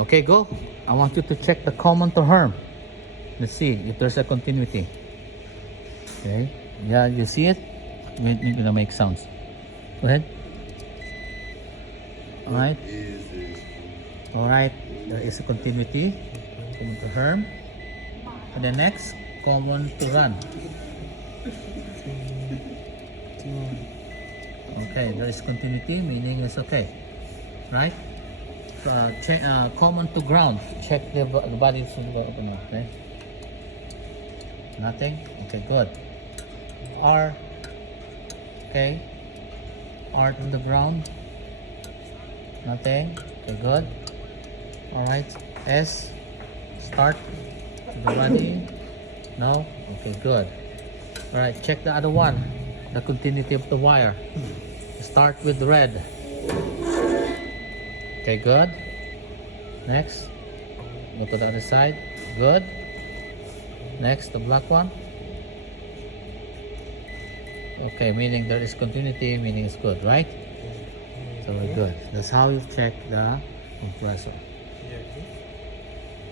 Okay, go. I want you to check the common to harm. Let's see if there's a continuity. Okay. Yeah, you see it? We're gonna make sounds. Go ahead. Alright. Alright. There is a continuity. Common to harm. And the next, common to run. Okay, there is continuity, meaning it's okay. Right? Common to ground. Check the body. Okay. Nothing? Okay, good. R. Okay. R to the ground. Nothing? Okay, good. Alright. S. Start to the body. No? Okay, good. Alright, check the other one. The continuity of the wire. Start with red. Okay, good. Next. Go to the other side. Good. Next, the black one. Okay, meaning there is continuity, meaning it's good, right? So we're good. That's how you check the compressor.